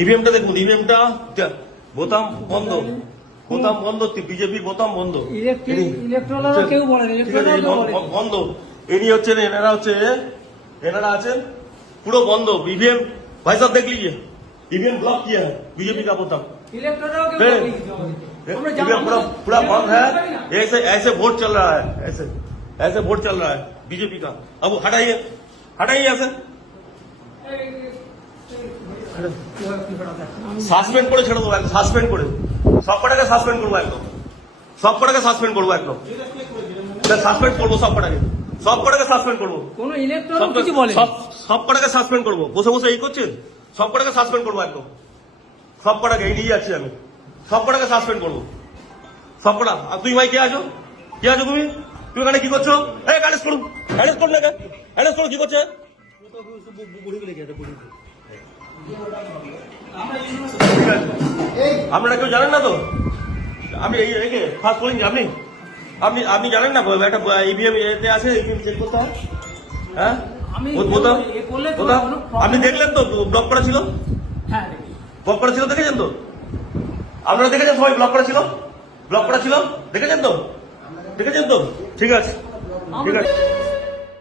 ইভিএমটা দেখুন, ইভিএমটা বোতাম বন্ধ, বোতাম বন্ধ, বিজেপির বোতাম বন্ধ, কেউ বলেন বন্ধ। ইনি হচ্ছেন, এনারা আছেন পুরো বন্ধ। ईवीएम भाई साहब देख लीजिए, ईवीएम ब्लॉक किया है बीजेपी का बोताम, ईवीएम पूरा बंद है। ऐसे ऐसे वोट चल रहा है, ऐसे वोट चल रहा है बीजेपी का। अब हटाइए, हटाइए ऐसे সাসপেন্ড করে ছেড়ে দেবো, একদম সাসপেন্ড করে, সব কটাকে সাসপেন্ড করবো, একদম সব কটাকে সাসপেন্ড করবো, একদম সাসপেন্ড করবো, সব কটাকে সাসপেন্ড করবো, কোন ইলেকট্রন কিছু বলে, সব কটাকে সাসপেন্ড করবো। বসে বসে এই করছেন, সব কটাকে সাসপেন্ড করবো, একদম সব কটাকে, এই নিয়ে যাচ্ছি আমি, সব কটাকে সাসপেন্ড করবো, সব কটা। আর তুই ভাই কে আছো, কে আছো তুমি, তুমি এখানে কি করছো? এই অ্যারেস্ট করুন, অ্যারেস্ট করুন, অ্যারেস্ট করুন, কি করছে? আপনারা কেউ জানেন না তো? আপনি ফার্স্ট বলিং, আপনি আপনি আপনি জানেন না একটা ইভিএম এতে আছে, ইভিএম চেক করতে হয়, হ্যাঁ আপনি দেখলেন তো ব্লক করা ছিল, ব্লক করা ছিল, দেখেছেন তো? আপনারা দেখেছেন সবাই ব্লক করা ছিল, ব্লক করা ছিল, দেখেছেন তো? দেখেছেন তো? ঠিক আছে, ঠিক আছে।